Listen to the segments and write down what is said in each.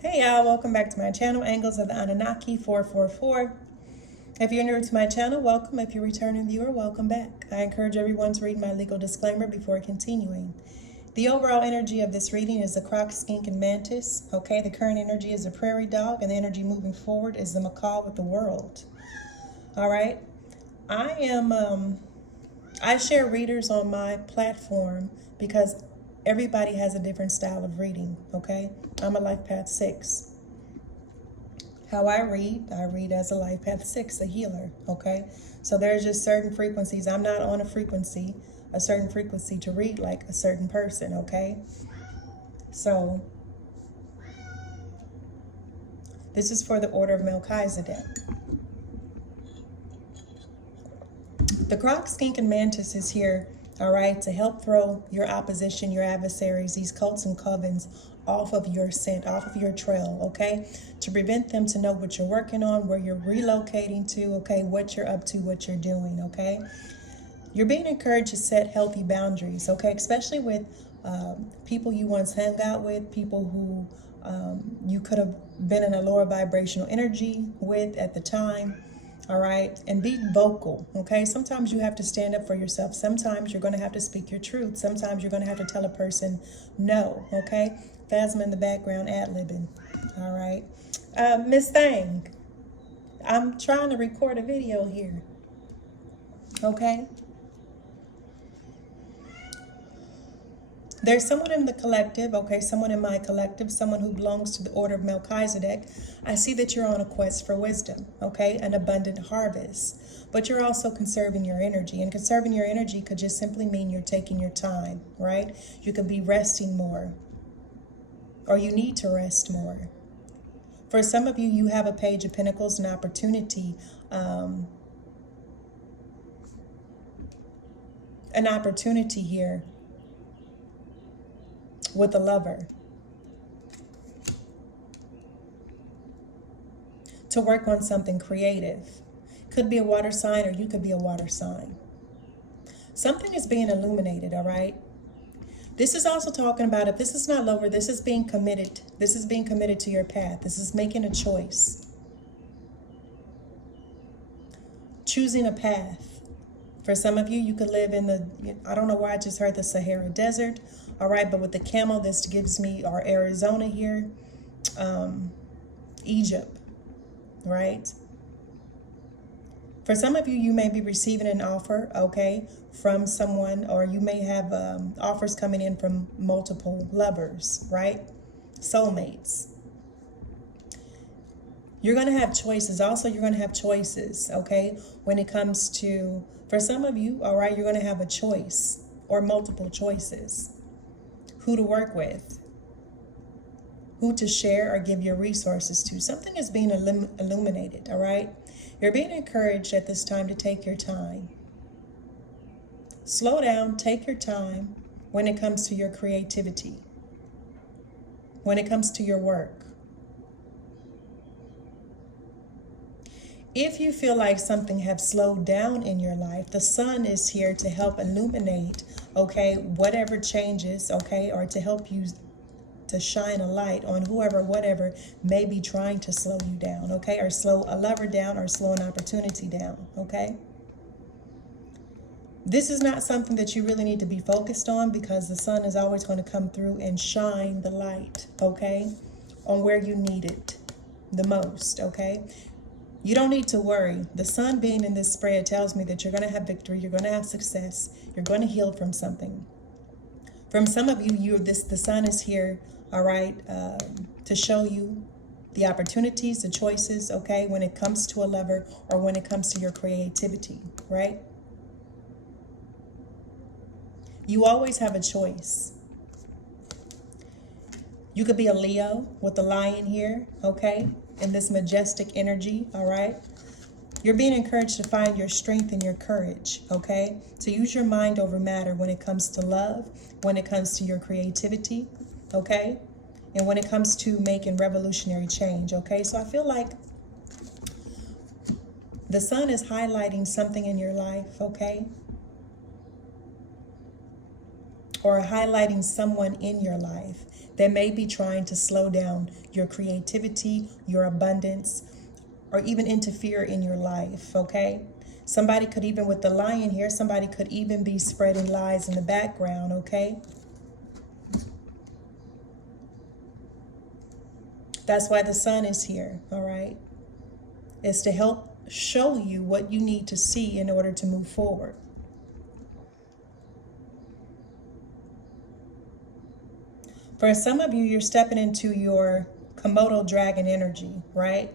Hey y'all, welcome back to my channel, Angles of the Anunnaki 444. If you're new to my channel, welcome. If you're a returning viewer, welcome back. I encourage everyone to read my legal disclaimer before continuing. The overall energy of this reading is the croc, skink, and mantis. Okay, the current energy is a prairie dog, and the energy moving forward is the macaw with the world. All right, I share readers on my platform because everybody has a different style of reading. Okay, I'm a life path 6. How I read as a life path 6, a healer, okay? So there's just certain frequencies. I'm not on a certain frequency to read like a certain person, okay? So this is for the Order of Melchizedek. The croc, skink, and mantis is here, all right, to help throw your opposition, your adversaries, these cults and covens off of your scent, off of your trail, okay? To prevent them to know what you're working on, where you're relocating to, okay, what you're up to, what you're doing, okay? You're being encouraged to set healthy boundaries, okay? Especially with people you once hung out with, people who you could have been in a lower vibrational energy with at the time. All right, and be vocal, okay? Sometimes you have to stand up for yourself. Sometimes you're going to have to speak your truth. Sometimes you're going to have to tell a person no, okay? Phasma in the background, ad-libbing, all right? Miss Thang, I'm trying to record a video here, okay? There's someone in the collective, okay, someone in my collective, someone who belongs to the Order of Melchizedek. I see that you're on a quest for wisdom, okay, an abundant harvest. But you're also conserving your energy. And conserving your energy could just simply mean you're taking your time, right? You could be resting more, or you need to rest more. For some of you, you have a Page of Pentacles, an opportunity, here with a lover to work on something creative. Could be a water sign, or you could be a water sign. Something is being illuminated, all right? This is also talking about, if this is not lower, this is being committed. This is being committed to your path. This is making a choice. Choosing a path. For some of you, you could live in I don't know why I just heard the Sahara Desert. All right, but with the camel, this gives me, or Arizona here, Egypt, right? For some of you, you may be receiving an offer, okay, from someone, or you may have offers coming in from multiple lovers, right? Soulmates. You're going to have choices. Also, you're going to have choices, okay, when it comes to, for some of you, all right, you're going to have a choice or multiple choices. Who to work with, who to share or give your resources to. Something is being illuminated, all right? You're being encouraged at this time to take your time. Slow down, take your time when it comes to your creativity, when it comes to your work. If you feel like something has slowed down in your life, the sun is here to help illuminate, okay, whatever changes, okay, or to help you to shine a light on whoever, whatever may be trying to slow you down, okay, or slow a lover down, or slow an opportunity down, okay? This is not something that you really need to be focused on, because the sun is always going to come through and shine the light, okay, on where you need it the most, okay? You don't need to worry. The sun being in this spread tells me that you're going to have victory, you're going to have success, you're going to heal from something. From some of you, the sun is here, all right, to show you the opportunities, the choices, okay, when it comes to a lover, or when it comes to your creativity, right? You always have a choice. You could be a Leo with the lion here, okay, in this majestic energy, all right? You're being encouraged to find your strength and your courage, okay? To use your mind over matter when it comes to love, when it comes to your creativity, okay? And when it comes to making revolutionary change, okay? So I feel like the sun is highlighting something in your life, okay? Or highlighting someone in your life that may be trying to slow down your creativity, your abundance, or even interfere in your life, okay? Somebody could even, with the lion here, somebody could even be spreading lies in the background, okay? That's why the sun is here, all right? It's to help show you what you need to see in order to move forward. For some of you, you're stepping into your Komodo dragon energy, right?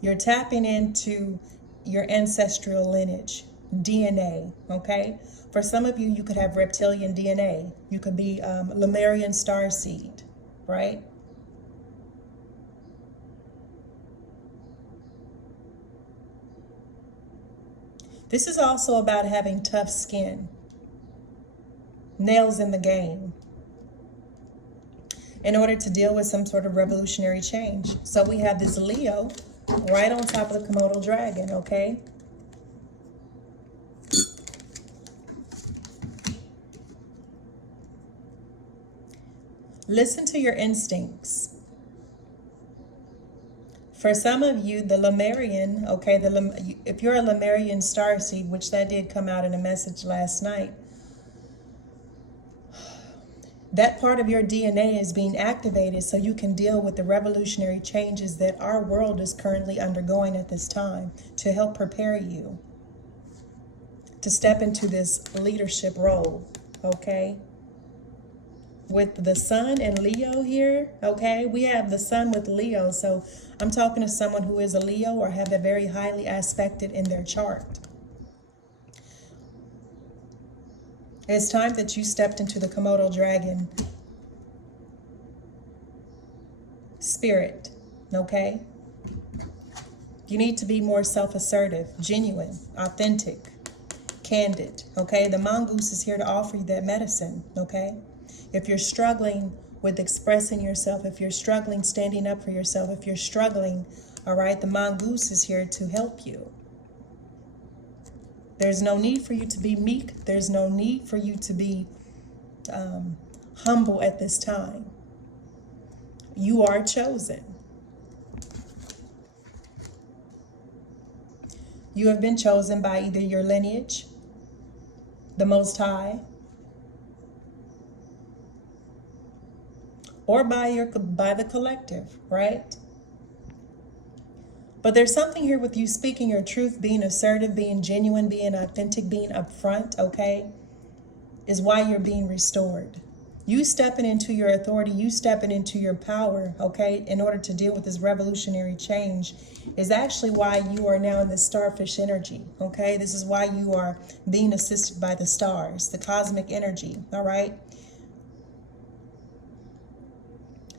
You're tapping into your ancestral lineage, DNA, okay? For some of you, you could have reptilian DNA. You could be Lemurian starseed, right? This is also about having tough skin, nails in the game, in order to deal with some sort of revolutionary change. So we have this Leo right on top of the Komodo dragon, okay? Listen to your instincts. For some of you, the Lemurian, okay, if you're a Lemurian starseed, which that did come out in a message last night, that part of your DNA is being activated so you can deal with the revolutionary changes that our world is currently undergoing at this time, to help prepare you to step into this leadership role, okay? With the sun and Leo here, okay, we have the sun with Leo. So I'm talking to someone who is a Leo or have that very highly aspected in their chart. It's time that you stepped into the Komodo dragon spirit, okay? You need to be more self-assertive, genuine, authentic, candid, okay? The mongoose is here to offer you that medicine, okay? If you're struggling with expressing yourself, if you're struggling standing up for yourself, if you're struggling, all right, the mongoose is here to help you. There's no need for you to be meek. There's no need for you to be humble at this time. You are chosen. You have been chosen by either your lineage, the Most High, or by the collective, right? But there's something here with you speaking your truth, being assertive, being genuine, being authentic, being upfront, okay, is why you're being restored. You stepping into your authority, you stepping into your power, okay, in order to deal with this revolutionary change is actually why you are now in this starfish energy, okay? This is why you are being assisted by the stars, the cosmic energy, all right?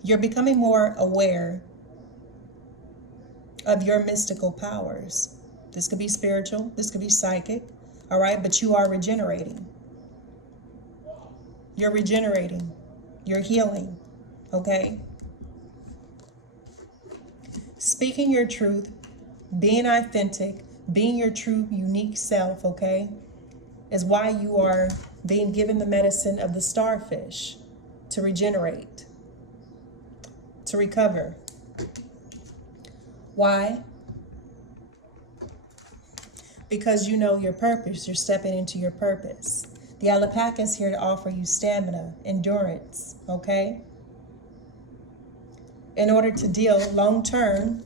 You're becoming more aware of your mystical powers. This could be spiritual, this could be psychic, all right? But you are regenerating. You're regenerating. You're healing, okay? Speaking your truth, being authentic, being your true, unique self, okay, is why you are being given the medicine of the starfish to regenerate, to recover. Why? Because you know your purpose. You're stepping into your purpose. The alpaca is here to offer you stamina, endurance, okay? In order to deal long term,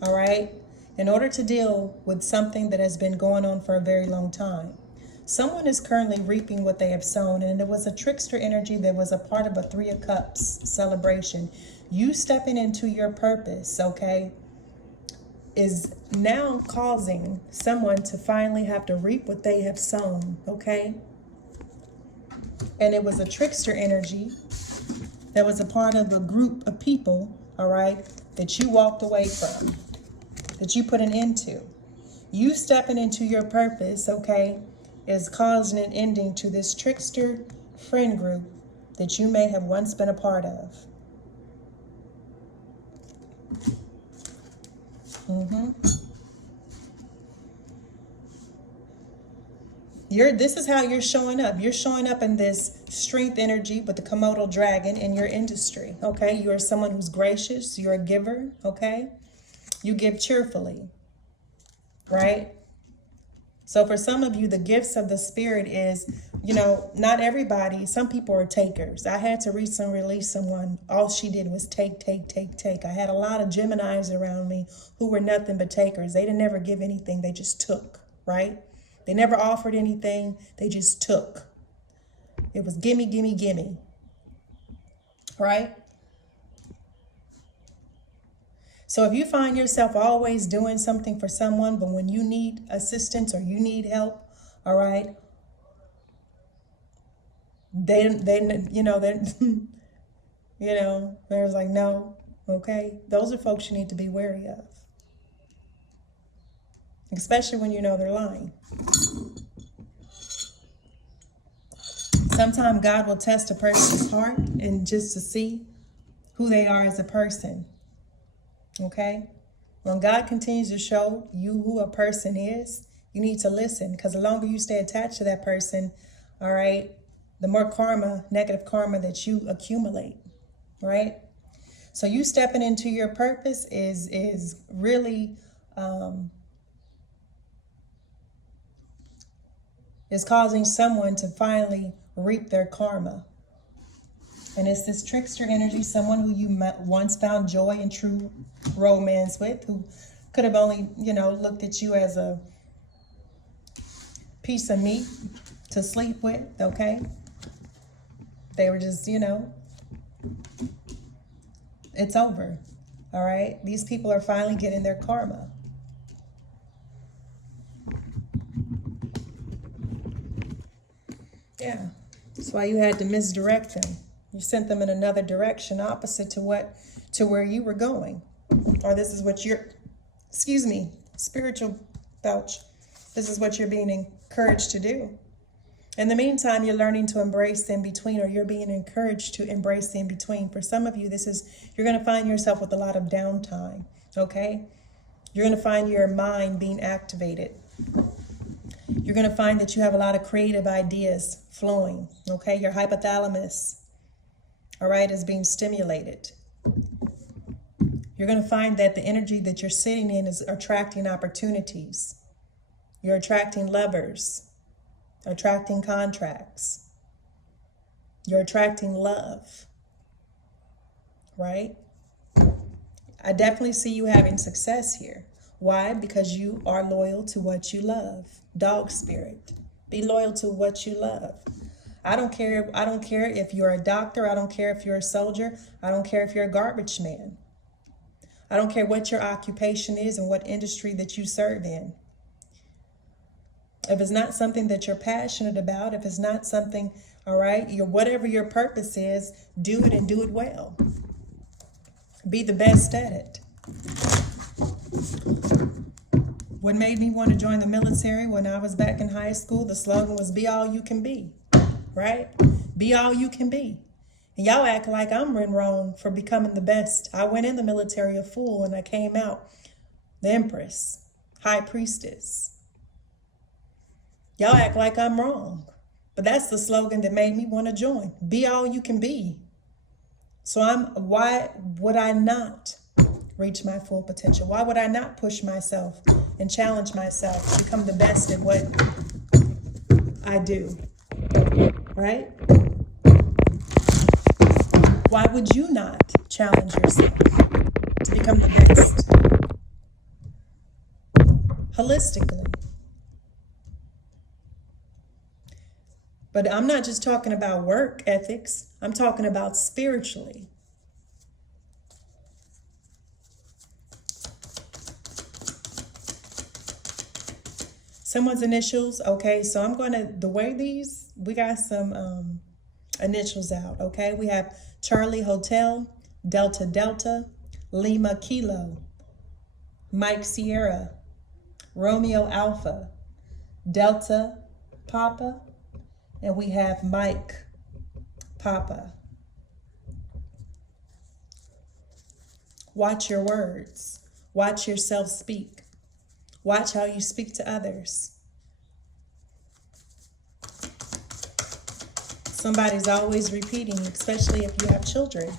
all right? In order to deal with something that has been going on for a very long time. Someone is currently reaping what they have sown, and it was a trickster energy that was a part of a Three of Cups celebration. You stepping into your purpose, okay, is now causing someone to finally have to reap what they have sown, okay? And it was a trickster energy that was a part of a group of people, all right, that you walked away from, that you put an end to. You stepping into your purpose, okay, is causing an ending to this trickster friend group that you may have once been a part of. This is how you're showing up. You're showing up in this strength energy with the Komodo dragon in your industry, okay? You are someone who's gracious. You're a giver, okay? You give cheerfully, right? So for some of you, the gifts of the spirit is, not everybody, some people are takers. I had to recently release someone. All she did was take, take, take, take. I had a lot of Geminis around me who were nothing but takers. They didn't ever give anything. They just took, right? They never offered anything. They just took. It was gimme, gimme, gimme, right? So if you find yourself always doing something for someone, but when you need assistance or you need help, all right, they're like, no, okay? Those are folks you need to be wary of, especially when you know they're lying. Sometimes God will test a person's heart and just to see who they are as a person. Okay? When God continues to show you who a person is, you need to listen, because the longer you stay attached to that person, all right, the more karma, negative karma that you accumulate, right? So you stepping into your purpose is really is causing someone to finally reap their karma. And it's this trickster energy, someone who you once found joy and true romance with, who could have only, looked at you as a piece of meat to sleep with, okay? They were just, it's over, all right? These people are finally getting their karma. Yeah, that's why you had to misdirect them. You sent them in another direction opposite to where you were going. Or this is what spiritual vouch. This is what you're being encouraged to do. In the meantime, you're learning to embrace the in-between, or you're being encouraged to embrace the in-between. For some of you, you're going to find yourself with a lot of downtime, okay? You're going to find your mind being activated. You're going to find that you have a lot of creative ideas flowing, okay? Your hypothalamus, all right, is being stimulated. You're going to find that the energy that you're sitting in is attracting opportunities. You're attracting lovers, attracting contracts. You're attracting love, right? I definitely see you having success here. Why? Because you are loyal to what you love. Dog spirit. Be loyal to what you love. I don't care if you're a doctor. I don't care if you're a soldier. I don't care if you're a garbage man. I don't care what your occupation is and what industry that you serve in. If it's not something that you're passionate about, if it's not something, all right, whatever your purpose is, do it and do it well. Be the best at it. What made me want to join the military when I was back in high school, the slogan was be all you can be, right? Be all you can be. And y'all act like I'm in wrong for becoming the best. I went in the military a fool and I came out the empress, high priestess. Y'all act like I'm wrong. But that's the slogan that made me want to join. Be all you can be. So why would I not reach my full potential? Why would I not push myself and challenge myself to become the best at what I do? Right? Why would you not challenge yourself to become the best? Holistically. But I'm not just talking about work ethics. I'm talking about spiritually. Someone's initials, okay, so we got some initials out, okay? We have Charlie Hotel, Delta Delta, Lima Kilo, Mike Sierra, Romeo Alpha, Delta Papa, and we have Mike Papa. Watch your words. Watch yourself speak. Watch how you speak to others. Somebody's always repeating, especially if you have children.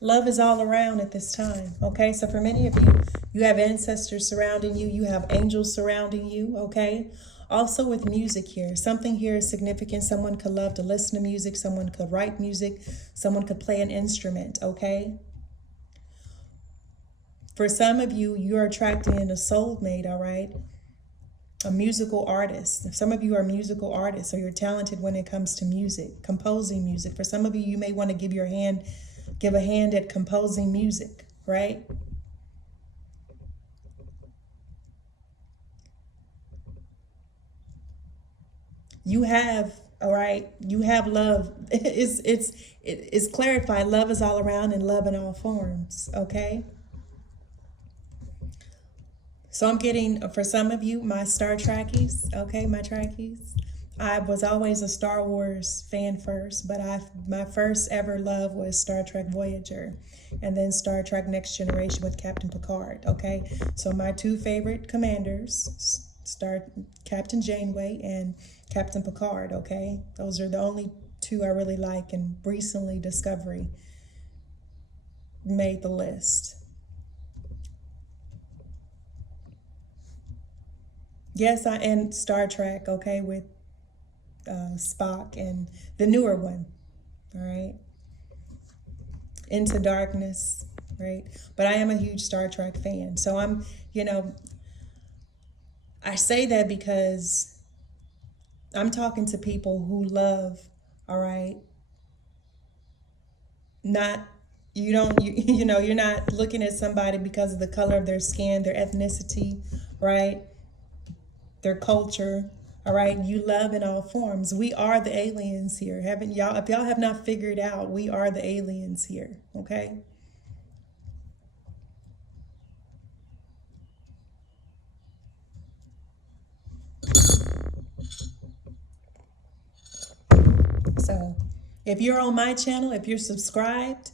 Love is all around at this time, okay? So for many of you, you have ancestors surrounding you. You have angels surrounding you, okay? Also with music here, something here is significant. Someone could love to listen to music. Someone could write music. Someone could play an instrument, okay? For some of you, you're attracting in a soulmate, all right? A musical artist. If some of you are musical artists or you're talented when it comes to music, composing music. For some of you, you may want to give a hand at composing music, right? You have, all right, you have love. It's clarified. Love is all around and love in all forms, okay? So I'm getting, for some of you, my Star Trekkies, okay, my Trekkies. I was always a Star Wars fan first, but my first ever love was Star Trek Voyager, and then Star Trek Next Generation with Captain Picard, okay? So my two favorite commanders, Captain Janeway and Captain Picard, okay? Those are the only two I really like, and recently Discovery made the list. Yes, and Star Trek, okay, with Spock and the newer one, all right? Into Darkness, right? But I am a huge Star Trek fan. So I'm, I say that because I'm talking to people who love, all right? You're not looking at somebody because of the color of their skin, their ethnicity, right? Their culture, all right? You love in all forms. We are the aliens here. Haven't y'all, if y'all have not figured out, we are the aliens here, okay? So if you're on my channel, if you're subscribed,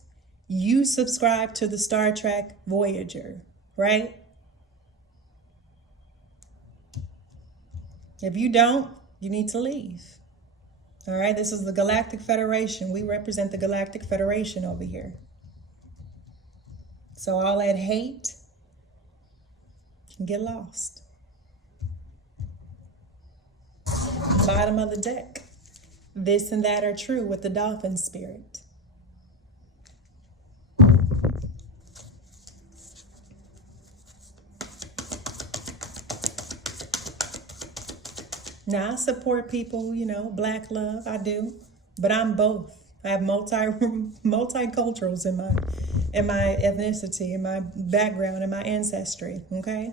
you subscribe to the Star Trek Voyager, right? If you don't, you need to leave. All right, this is the Galactic Federation. We represent the Galactic Federation over here. So all that hate can get lost. Bottom of the deck. This and that are true with the dolphin spirit. Now, I support people, black love, I do, but I'm both. I have multiculturals in my ethnicity, in my background, in my ancestry, okay?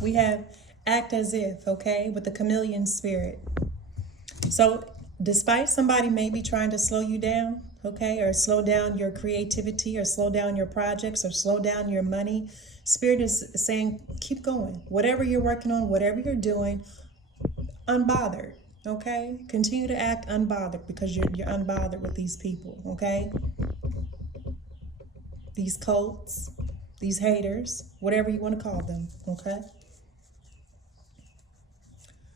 We have act as if, okay, with the chameleon spirit. So despite somebody maybe trying to slow you down, okay, or slow down your creativity, or slow down your projects, or slow down your money, Spirit is saying, keep going. Whatever you're working on, whatever you're doing, unbothered, okay? Continue to act unbothered, because you're unbothered with these people, okay? These cults, these haters, whatever you want to call them, okay?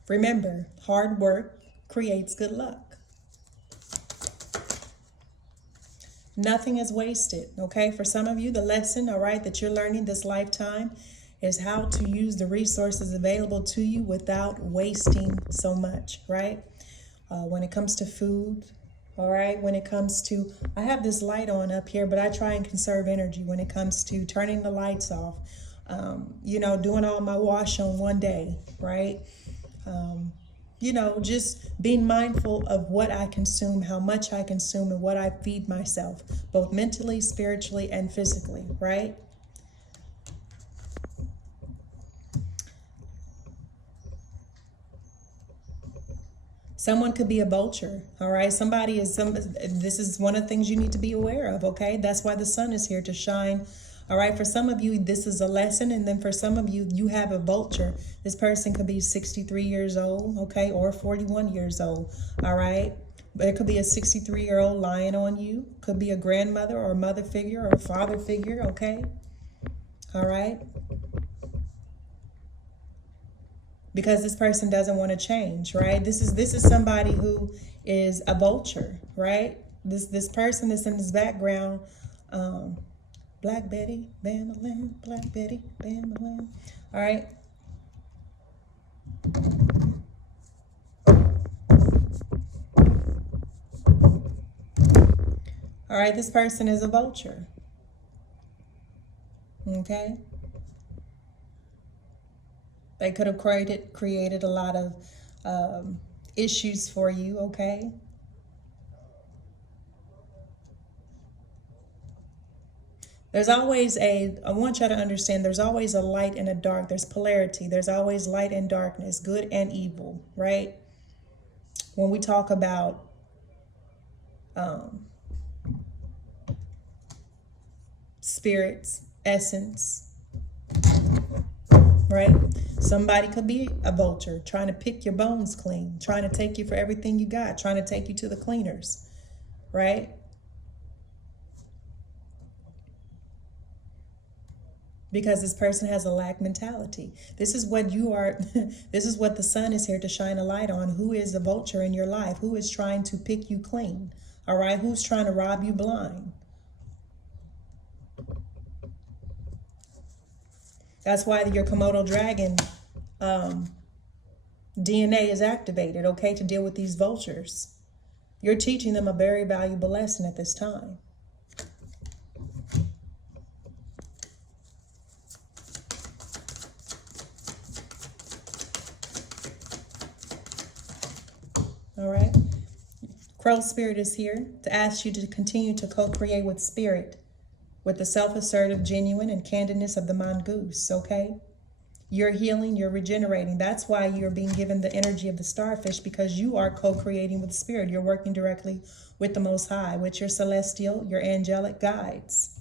Remember, hard work creates good luck. Nothing is wasted, okay? For some of you, the lesson, all right, that you're learning this lifetime is how to use the resources available to you without wasting so much, right? When it comes to food, all right? When it comes to, I have this light on up here, but I try and conserve energy when it comes to turning the lights off, doing all my wash on one day, right? Just being mindful of what I consume, how much I consume, and what I feed myself, both mentally, spiritually, and physically, right? Someone could be a vulture, all right? This is one of the things you need to be aware of, okay? That's why the sun is here, to shine. All right, for some of you, this is a lesson, and then for some of you, you have a vulture. This person could be 63 years old, okay, or 41 years old, all right? But it could be a 63-year-old lying on you. Could be a grandmother or a mother figure or a father figure, okay? All right? because this person doesn't want to change, right? This is somebody who is a vulture, right? This person that's in this background, Black Betty, Bam-a-lam, Black Betty, Bam-a-lam. All right. All right, this person is a vulture. Okay. They could have created a lot of issues for you, okay? There's always I want you to understand, there's always a light and a dark. There's polarity. There's always light and darkness, good and evil, right? When we talk about spirits, essence, right? Somebody could be a vulture trying to pick your bones clean, trying to take you for everything you got, trying to take you to the cleaners, right? Because this person has a lack mentality. This is what you are. This is what the sun is here to shine a light on. Who is the vulture in your life? Who is trying to pick you clean? All right. Who's trying to rob you blind? That's why your Komodo dragon DNA is activated, okay, to deal with these vultures. You're teaching them a very valuable lesson at this time. All right. Crow Spirit is here to ask you to continue to co-create with Spirit, with the self-assertive, genuine, and candidness of the mongoose, okay? You're healing, you're regenerating. That's why you're being given the energy of the starfish, because you are co-creating with Spirit. You're working directly with the Most High, with your celestial, your angelic guides.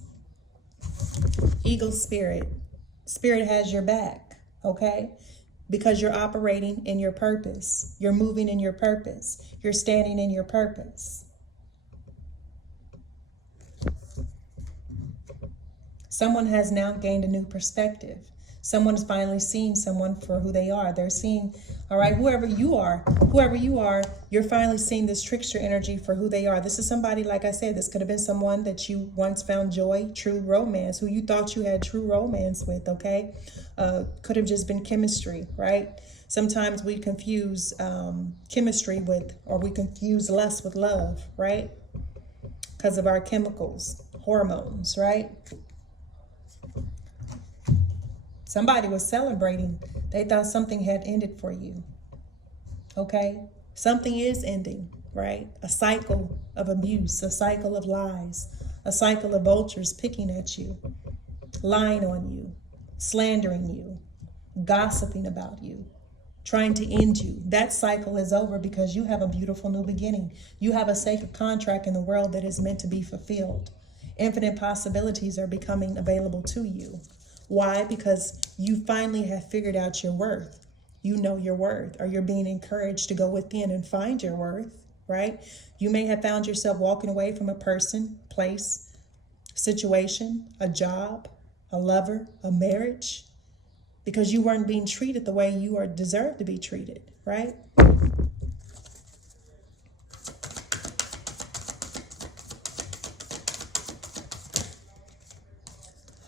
Eagle Spirit. Spirit has your back, okay? Because you're operating in your purpose. You're moving in your purpose. You're standing in your purpose. Someone has now gained a new perspective. Someone's finally seeing someone for who they are. They're seeing, all right, whoever you are, you're finally seeing this trickster energy for who they are. This is somebody, like I said, this could have been someone that you once found joy, true romance, who you thought you had true romance with, okay? Could have just been chemistry, right? Sometimes we confuse chemistry with, or we confuse lust with love, right? Because of our chemicals, hormones, right? Somebody was celebrating. They thought something had ended for you. Okay? Something is ending, right? A cycle of abuse, a cycle of lies, a cycle of vultures picking at you, lying on you, slandering you, gossiping about you, trying to end you. That cycle is over because you have a beautiful new beginning. You have a sacred contract in the world that is meant to be fulfilled. Infinite possibilities are becoming available to you. Why? Because you finally have figured out your worth. You know your worth, or you're being encouraged to go within and find your worth, right? You may have found yourself walking away from a person, place, situation, a job, a lover, a marriage, because you weren't being treated the way you are deserved to be treated, right?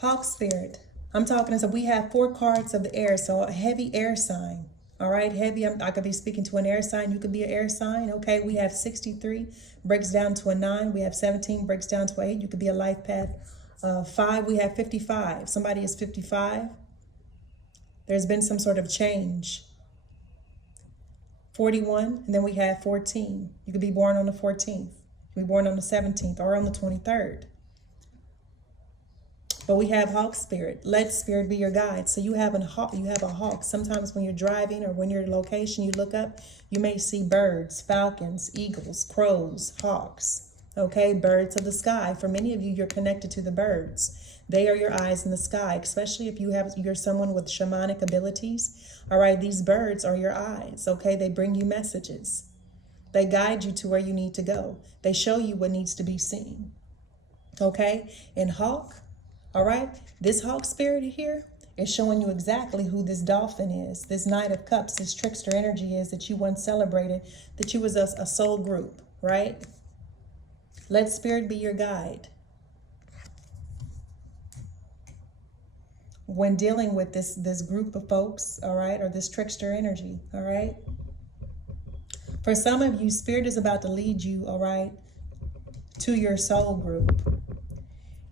Hawk Spirit. I'm talking, so we have 4 cards of the air, so a heavy air sign. All right, heavy, I could be speaking to an air sign. You could be an air sign, okay? We have 63, breaks down to a 9. We have 17, breaks down to 8. You could be a life path 5. We have 55. Somebody is 55. There's been some sort of change. 41, and then we have 14. You could be born on the 14th. You could be born on the 17th or on the 23rd. But we have Hawk Spirit. Let Spirit be your guide. So you have a hawk. Sometimes when you're driving or when you're in a location, you look up, you may see birds, falcons, eagles, crows, hawks. Okay, birds of the sky. For many of you, you're connected to the birds. They are your eyes in the sky, especially if you're someone with shamanic abilities. All right, these birds are your eyes. Okay, they bring you messages. They guide you to where you need to go. They show you what needs to be seen. Okay, and hawk. All right, this Hawk Spirit here It's showing you exactly who this dolphin is, this Knight of Cups, this trickster energy is that you once celebrated, that you was a soul group, right? Let spirit be your guide. When dealing with this group of folks, all right, or this trickster energy, all right? For some of you, spirit is about to lead you, all right, to your soul group.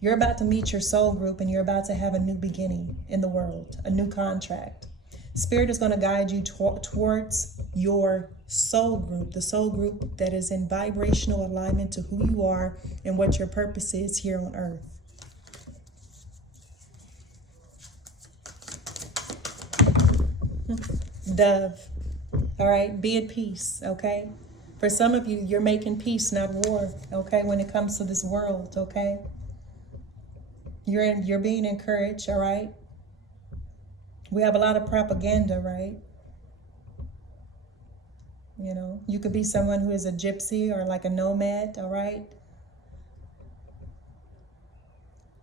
You're about to meet your soul group and you're about to have a new beginning in the world, a new contract. Spirit is going to guide you towards your soul group, the soul group that is in vibrational alignment to who you are and what your purpose is here on earth. Dove. All right, be at peace, okay? For some of you, you're making peace, not war, okay, when it comes to this world, okay? You're being encouraged, all right? We have a lot of propaganda, right? You know, you could be someone who is a gypsy or like a nomad, all right?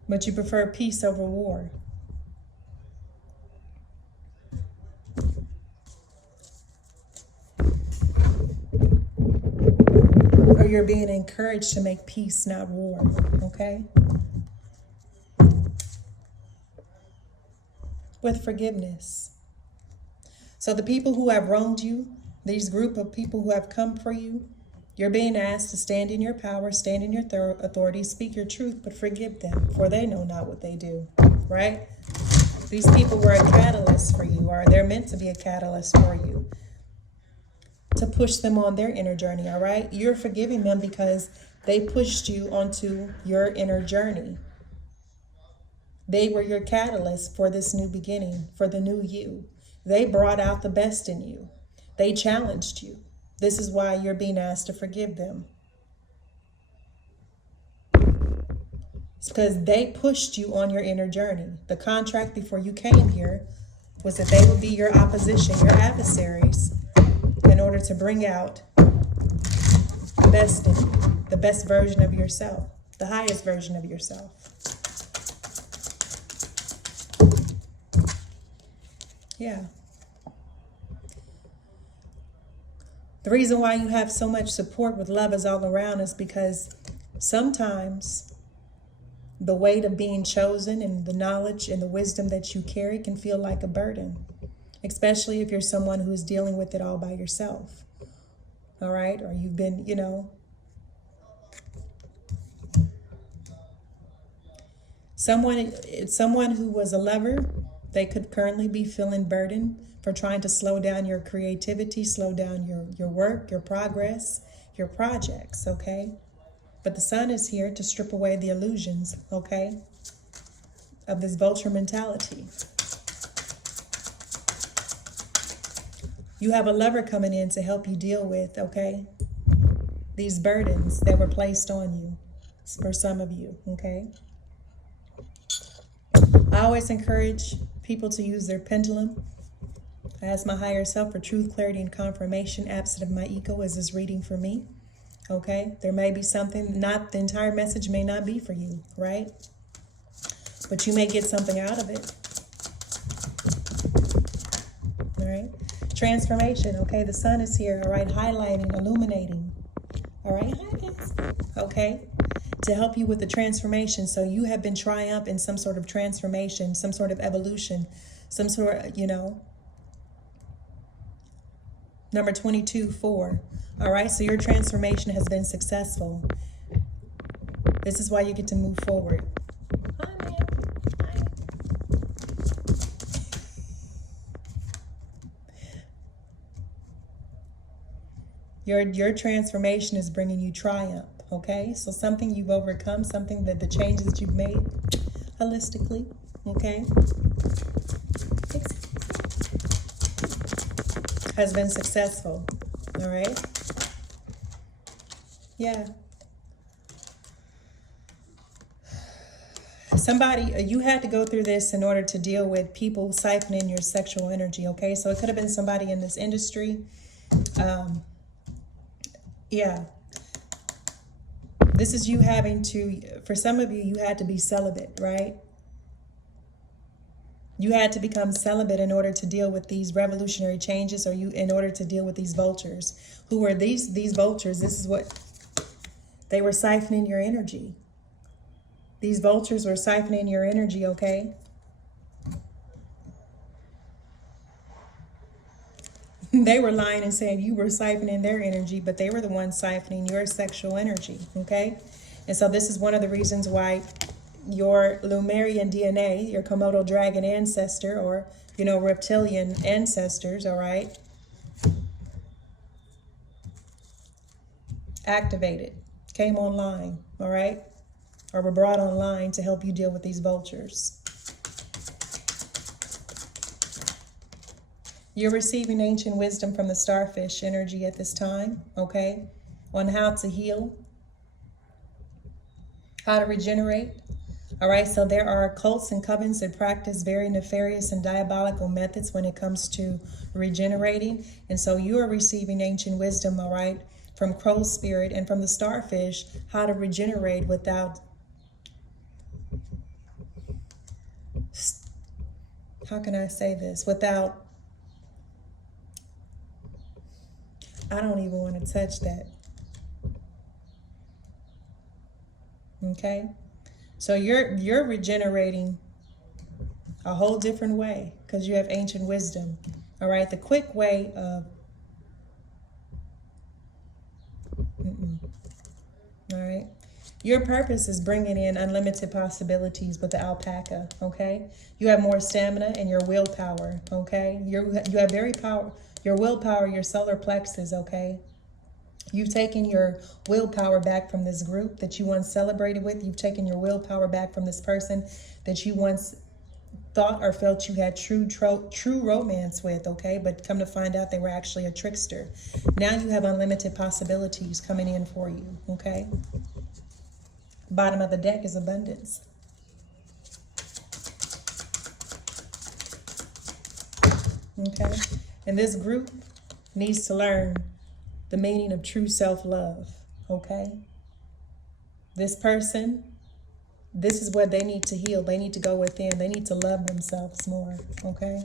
But you prefer peace over war. Or you're being encouraged to make peace, not war, okay? With forgiveness. So the people who have wronged you, these group of people who have come for you, you're being asked to stand in your power, stand in your authority, speak your truth, but forgive them, for they know not what they do, right? These people were a catalyst for you, or they're meant to be a catalyst for you, to push them on their inner journey, all right? You're forgiving them because they pushed you onto your inner journey. They were your catalyst for this new beginning, for the new you. They brought out the best in you. They challenged you. This is why you're being asked to forgive them. It's because they pushed you on your inner journey. The contract before you came here was that they would be your opposition, your adversaries, in order to bring out the best in you, the best version of yourself, the highest version of yourself. Yeah. The reason why you have so much support with love is all around is because sometimes the weight of being chosen and the knowledge and the wisdom that you carry can feel like a burden, especially if you're someone who is dealing with it all by yourself. All right? Or you've been, you know, someone who was a lover, they could currently be feeling burdened for trying to slow down your creativity, slow down your work, your progress, your projects, okay? But the sun is here to strip away the illusions, okay, of this vulture mentality. You have a lover coming in to help you deal with, okay, these burdens that were placed on you, for some of you, okay? I always encourage people to use their pendulum. I ask my higher self for truth, clarity, and confirmation. Absent of my ego is this reading for me. Okay? There may be something, not the entire message may not be for you, right? But you may get something out of it. All right? Transformation, okay? The sun is here, all right? Highlighting, illuminating. All right? Okay? To help you with the transformation. So you have been triumphant in some sort of transformation, some sort of evolution, some sort of, you know. Number 22-4. All right, so your transformation has been successful. This is why you get to move forward. Hi, ma'am. Hi. Your transformation is bringing you triumph. Okay, so something you've overcome, something that the changes that you've made holistically, okay, has been successful. All right, yeah. Somebody, you had to go through this in order to deal with people siphoning your sexual energy, okay? So it could have been somebody in this industry. Yeah. This is you having to, for some of you, you had to be celibate, right? You had to become celibate in order to deal with these revolutionary changes, or in order to deal with these vultures. Who were these vultures? This is what they were, siphoning your energy. These vultures were siphoning your energy, okay? They were lying and saying you were siphoning their energy, but they were the ones siphoning your sexual energy, okay? And so this is one of the reasons why your Lemurian DNA, your Komodo dragon ancestor, or, reptilian ancestors, all right, activated, came online, all right, or were brought online to help you deal with these vultures. You're receiving ancient wisdom from the starfish energy at this time, okay, on how to heal, how to regenerate. All right, so there are cults and covens that practice very nefarious and diabolical methods when it comes to regenerating. And so you are receiving ancient wisdom, all right, from Crow Spirit and from the starfish, how to regenerate without, how can I say this? Without, I don't even want to touch that. Okay? So you're regenerating a whole different way because you have ancient wisdom. All right, the quick way of all right. Your purpose is bringing in unlimited possibilities with the alpaca, okay? You have more stamina and your willpower, okay? You have your willpower, your solar plexus, okay? You've taken your willpower back from this group that you once celebrated with. You've taken your willpower back from this person that you once thought or felt you had true romance with, okay? But come to find out they were actually a trickster. Now you have unlimited possibilities coming in for you, okay? Bottom of the deck is abundance. Okay? And this group needs to learn the meaning of true self-love, okay? This person, this is what they need to heal. They need to go within. They need to love themselves more, okay?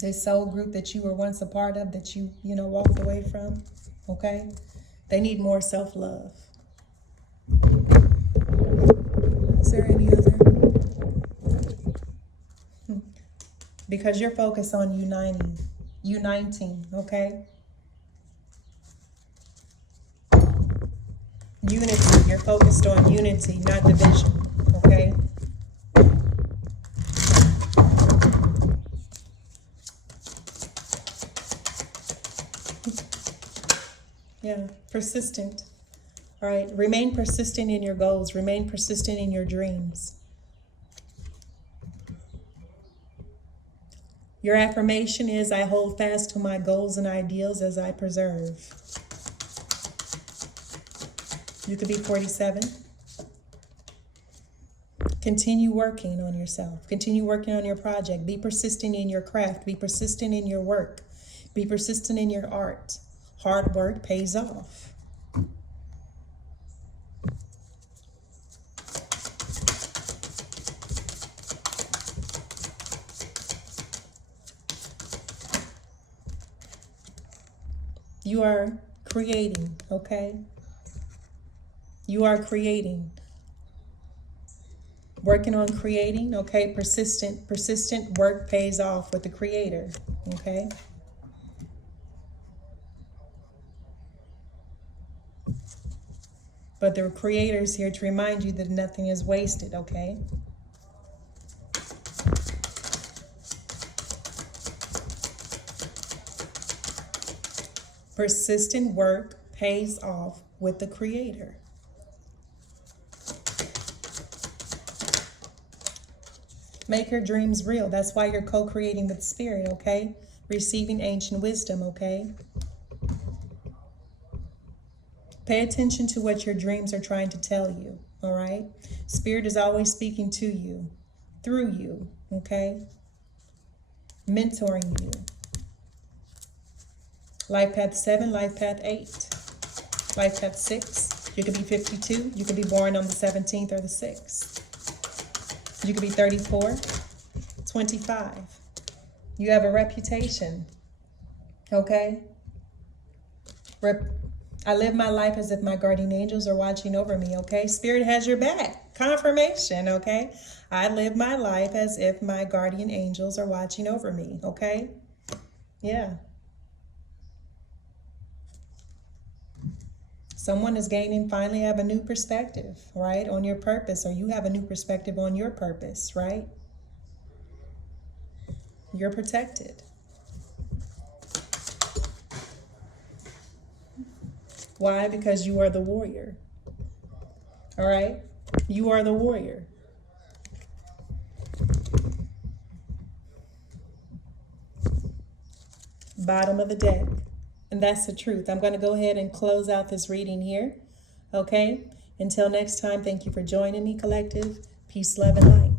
This soul group that you were once a part of, that you walked away from, okay? They need more self-love. Is there any other? Because you're focused on uniting, okay? Unity, you're focused on unity, not division, okay? Yeah, persistent, all right? Remain persistent in your goals, remain persistent in your dreams. Your affirmation is, I hold fast to my goals and ideals as I preserve. You could be 47. Continue working on yourself. Continue working on your project. Be persistent in your craft. Be persistent in your work. Be persistent in your art. Hard work pays off. You are creating, okay? You are creating. Working on creating, okay? Persistent work pays off with the Creator, okay? But the Creator is here to remind you that nothing is wasted, okay? Persistent work pays off with the Creator. Make your dreams real. That's why you're co-creating with Spirit, okay? Receiving ancient wisdom, okay? Pay attention to what your dreams are trying to tell you, all right? Spirit is always speaking to you, through you, okay? Mentoring you. Life path 7, life path 8, life path 6. You could be 52. You could be born on the 17th or the 6th. You could be 34, 25. You have a reputation, okay? I live my life as if my guardian angels are watching over me, okay? Spirit has your back. Confirmation, okay? I live my life as if my guardian angels are watching over me, okay? Yeah. Someone is finally have a new perspective, right, on your purpose, or you have a new perspective on your purpose, right? You're protected. Why? Because you are the warrior. All right? You are the warrior. Bottom of the deck. And that's the truth. I'm going to go ahead and close out this reading here. Okay? Until next time, thank you for joining me, collective. Peace, love, and light.